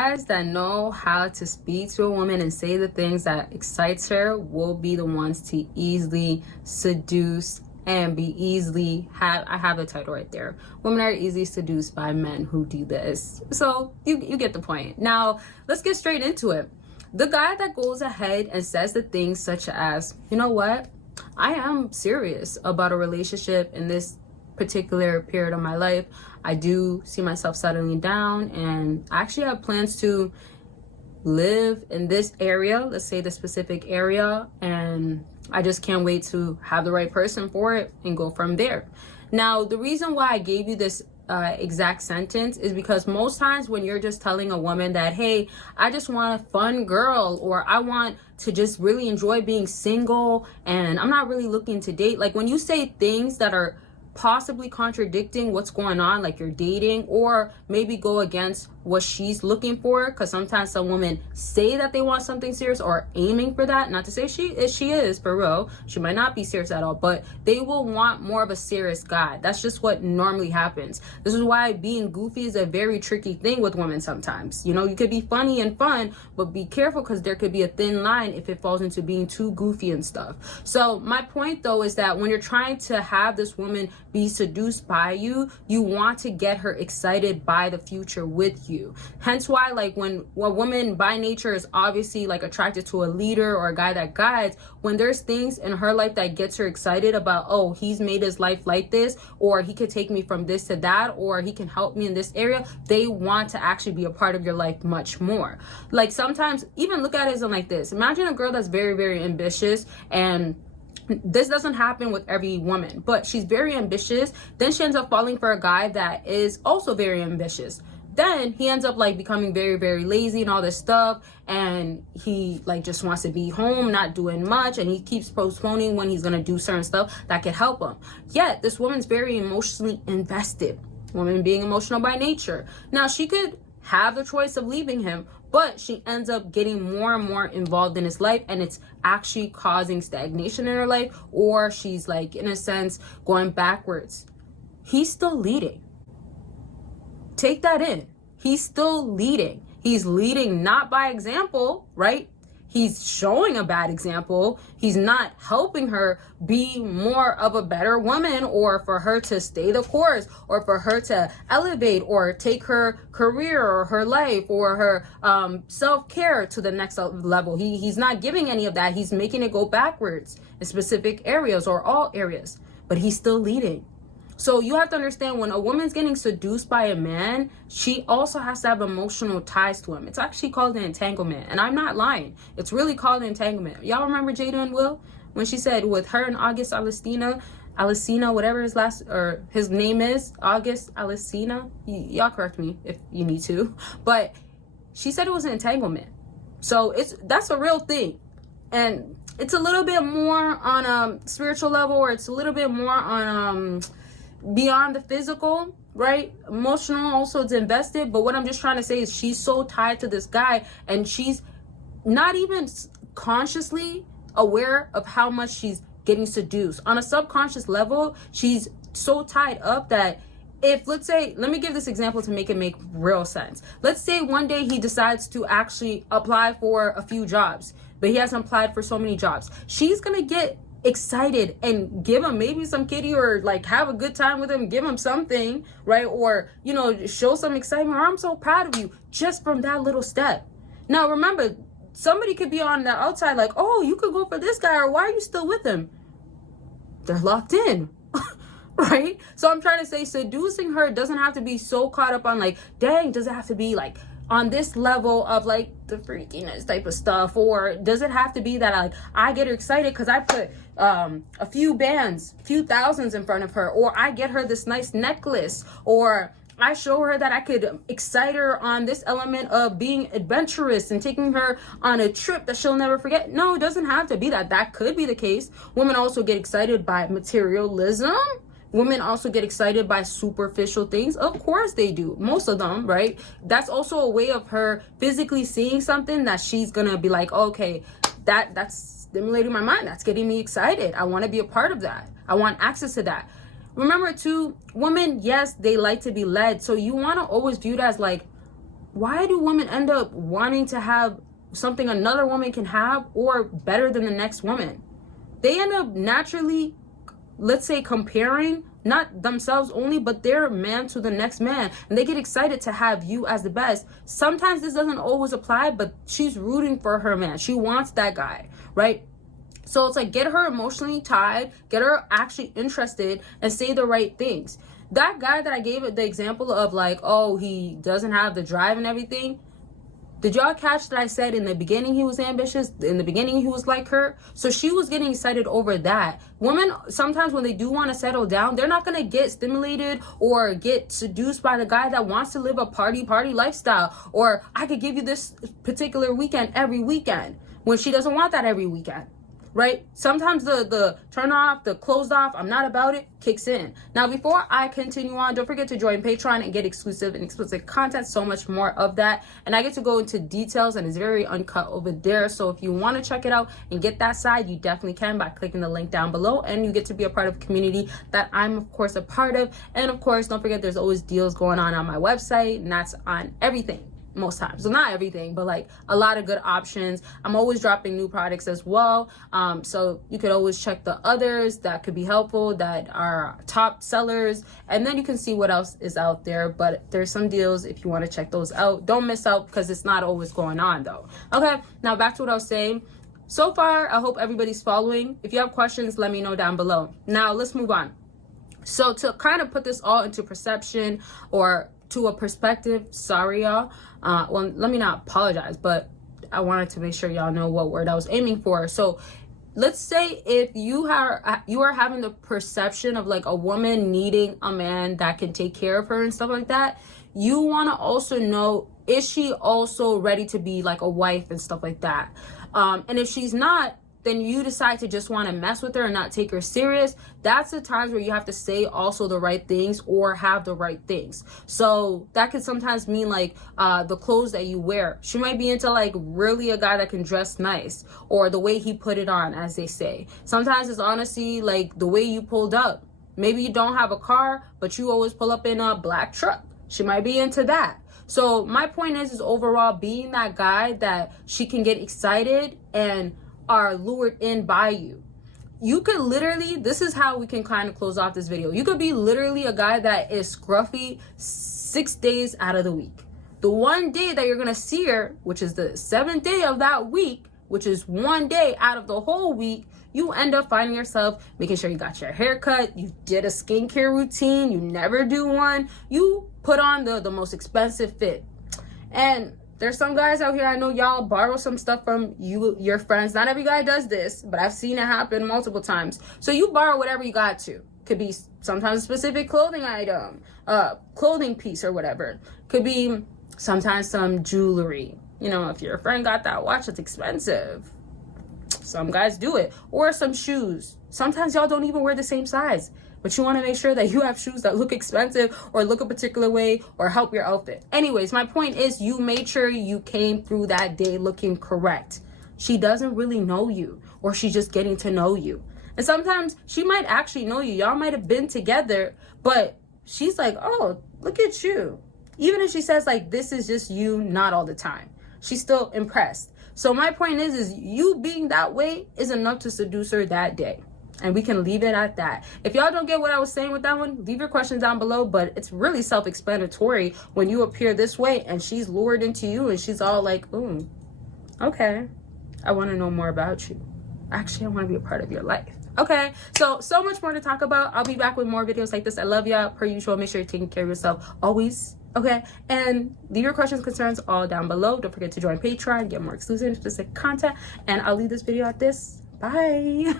Guys that know how to speak to a woman and say the things that excites her will be the ones to easily seduce and be easily I have the title right there. Women are easily seduced by men who do this. So you get the point. Now let's get straight into it. The guy that goes ahead and says the things such as, you know what, I am serious about a relationship in this particular period of my life. I do see myself settling down, and I actually have plans to live in this area, let's say the specific area, and I just can't wait to have the right person for it and go from there. Now, the reason why I gave you this exact sentence is because most times when you're just telling a woman that, hey, I just want a fun girl, or I want to just really enjoy being single and I'm not really looking to date, like when you say things that are possibly contradicting what's going on, like you're dating, or maybe go against what she's looking for, because sometimes some women say that they want something serious or aiming for that. Not to say she is for real, she might not be serious at all, but they will want more of a serious guy. That's just what normally happens. This is why being goofy is a very tricky thing with women sometimes. You know, you could be funny and fun, but be careful, because there could be a thin line if it falls into being too goofy and stuff. So my point though is that when you're trying to have this woman be seduced by you, you want to get her excited by the future with you. Hence why, like, when a woman by nature is obviously like attracted to a leader or a guy that guides, when there's things in her life that gets her excited about, oh, he's made his life like this, or he could take me from this to that, or he can help me in this area, they want to actually be a part of your life much more. Like sometimes even look at it as like this. Imagine a girl that's very, very ambitious, and this doesn't happen with every woman, but she's very ambitious. Then she ends up falling for a guy that is also very ambitious. Then he ends up like becoming very, very lazy and all this stuff, and he like just wants to be home, not doing much, and he keeps postponing when he's gonna do certain stuff that could help him. Yet this woman's very emotionally invested, woman being emotional by nature. Now she could have the choice of leaving him, but she ends up getting more and more involved in his life, and it's actually causing stagnation in her life, or she's like, in a sense, going backwards. He's still leading. Take that in. He's still leading. He's leading not by example, right? He's showing a bad example. He's not helping her be more of a better woman, or for her to stay the course, or for her to elevate or take her career or her life or her self-care to the next level. He's not giving any of that. He's making it go backwards in specific areas or all areas, but he's still leading. So you have to understand, when a woman's getting seduced by a man, she also has to have emotional ties to him. It's actually called an entanglement. And I'm not lying. It's really called an entanglement. Y'all remember Jada and Will? When she said with her and August Alsina, whatever his name is, August Alsina. Y'all correct me if you need to. But she said it was an entanglement. So that's a real thing. And it's a little bit more on a spiritual level, or it's a little bit more on beyond the physical, right? Emotional also is invested. But what I'm just trying to say is she's so tied to this guy, and she's not even consciously aware of how much she's getting seduced. On a subconscious level, she's so tied up that if, let's say, let me give this example to make it make real sense. Let's say one day he decides to actually apply for a few jobs, but he hasn't applied for so many jobs. She's gonna get excited and give him maybe some kitty, or like have a good time with him, give him something, right? Or, you know, show some excitement, or I'm so proud of you, just from that little step. Now remember, somebody could be on the outside like, oh, you could go for this guy, or why are you still with him? They're locked in. Right? So I'm trying to say, seducing her doesn't have to be so caught up on like, dang, does it have to be like on this level of like the freakiness type of stuff, or does it have to be that I get her excited because I put a few thousands in front of her, or I get her this nice necklace, or I show her that I could excite her on this element of being adventurous and taking her on a trip that she'll never forget. No, it doesn't have to be that. That could be the case. Women also get excited by materialism. Women also get excited by superficial things. Of course they do. Most of them, right? That's also a way of her physically seeing something that she's gonna be like, okay, that's stimulating my mind. That's getting me excited. I want to be a part of that. I want access to that. Remember too, women, yes, they like to be led. So you want to always view it as like, why do women end up wanting to have something another woman can have or better than the next woman? They end up naturally, let's say, comparing not themselves only, but their man to the next man, and they get excited to have you as the best. Sometimes this doesn't always apply, but she's rooting for her man. She wants that guy, right? So it's like, get her emotionally tied, get her actually interested, and say the right things. That guy that I gave it the example of, like, oh, he doesn't have the drive and everything. Did y'all catch that I said in the beginning he was ambitious? In the beginning he was like her? So she was getting excited over that. Women, sometimes when they do want to settle down, they're not going to get stimulated or get seduced by the guy that wants to live a party lifestyle. Or I could give you this particular weekend every weekend, when she doesn't want that every weekend. Right? Sometimes the turn off, the closed off, I'm not about it, kicks in. Now, before I continue on, don't forget to join Patreon and get exclusive and explicit content, so much more of that. And I get to go into details, and it's very uncut over there. So if you want to check it out and get that side, you definitely can by clicking the link down below, and you get to be a part of a community that I'm, of course, a part of. And of course, don't forget, there's always deals going on my website, and that's on everything. Most times, so not everything, but like a lot of good options. I'm always dropping new products as well, so you could always check the others that could be helpful, that are top sellers, and then you can see what else is out there. But there's some deals if you want to check those out. Don't miss out, because it's not always going on though. Okay, now back to what I was saying. So far, I hope everybody's following. If you have questions, let me know down below. Now let's move on. So to kind of put this all into perception, or to a perspective, sorry y'all, well, let me not apologize, but I wanted to make sure y'all know what word I was aiming for. So let's say if you are having the perception of like a woman needing a man that can take care of her and stuff like that, you want to also know, is she also ready to be like a wife and stuff like that? And if she's not, then you decide to just want to mess with her and not take her serious. That's the times where you have to say also the right things or have the right things. So that could sometimes mean like the clothes that you wear. She might be into like really a guy that can dress nice, or the way he put it on, as they say. Sometimes it's honestly like the way you pulled up. Maybe you don't have a car, but you always pull up in a black truck. She might be into that. So my point is overall being that guy that she can get excited and are lured in by you. You could literally, this is how we can kind of close off this video. You could be literally a guy that is scruffy 6 days out of the week. The one day that you're gonna see her, which is the 7th day of that week, which is one day out of the whole week, you end up finding yourself making sure you got your hair cut, you did a skincare routine, you never do one, you put on the most expensive fit. And there's some guys out here, I know y'all borrow some stuff from your friends. Not every guy does this, but I've seen it happen multiple times. So you borrow whatever you got to. Could be sometimes a specific clothing item, clothing piece or whatever. Could be sometimes some jewelry. You know, if your friend got that watch, it's expensive. Some guys do it. Or some shoes. Sometimes y'all don't even wear the same size, but you want to make sure that you have shoes that look expensive or look a particular way or help your outfit. Anyways, my point is you made sure you came through that day looking correct. She doesn't really know you, or she's just getting to know you. And sometimes she might actually know you. Y'all might have been together, but she's like, oh, look at you. Even if she says like, this is just you, not all the time, she's still impressed. So my point is you being that way is enough to seduce her that day. And we can leave it at that. If y'all don't get what I was saying with that one, leave your questions down below. But it's really self-explanatory when you appear this way and she's lured into you and she's all like, ooh, okay, I want to know more about you. Actually, I want to be a part of your life. Okay, so much more to talk about. I'll be back with more videos like this. I love y'all. Per usual, make sure you're taking care of yourself always. Okay, and leave your questions, concerns all down below. Don't forget to join Patreon, get more exclusive, specific content. And I'll leave this video at this. Bye.